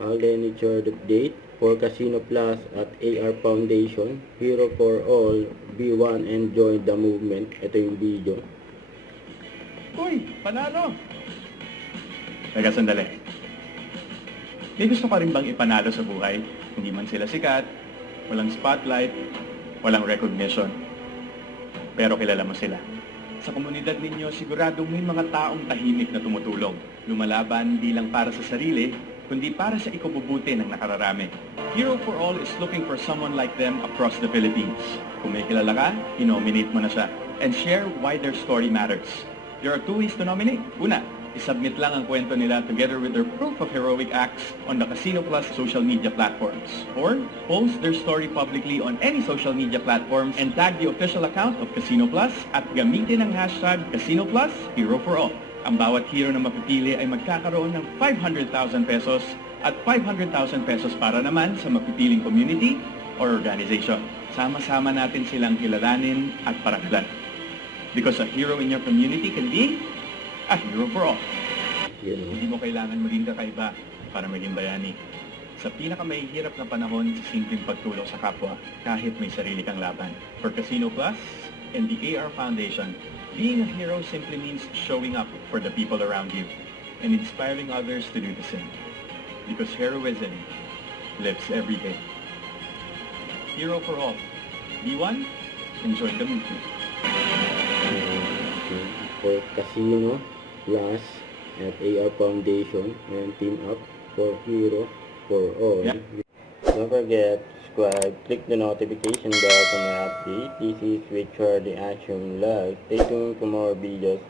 Alden Richard update for Casino Plus at AR Foundation. Hero for all, B1 and join the movement. Ito yung video. Uy, panalo! Teka, sandali. May gusto ka rin bang ipanalo sa buhay? Hindi man sila sikat, walang spotlight, walang recognition. Pero kilala mo sila. Sa komunidad ninyo, siguradong may mga taong tahimik na tumutulong. Lumalaban di lang para sa sarili, kundi para sa ikabubuti ng nakararami. Hero for All is looking for someone like them across the Philippines. Kung may kilala ka, i-nominate mo na siya. And share why their story matters. There are 2 ways to nominate. Una, isubmit lang ang kwento nila together with their proof of heroic acts on the Casino Plus social media platforms. Or, post their story publicly on any social media platforms and tag the official account of Casino Plus at gamitin ang hashtag Casino Plus Hero for All. Ang bawat hero na mapipili ay magkakaroon ng 500,000 pesos at 500,000 pesos para naman sa mapipiling community or organization. Sama-sama natin silang kilalanin at parangalan. Because a hero in your community can be a hero for all. Hindi mo kailangan maging kakaiba para maging bayani. Sa pinakamahihirap na panahon sa simpleng pagtulong sa kapwa, kahit may sarili kang laban. For Casino Plus and the AR Foundation, being a hero simply means showing up for the people around you and inspiring others to do the same. Because heroism lives every day. Hero for all. B1, enjoy the movement. For Casino Plus at AR Foundation and team up for Hero for All. Yeah. Don't forget, subscribe, click the notification bell for my update. This is Richard the Action Live. Stay tuned for more videos.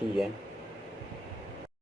See ya.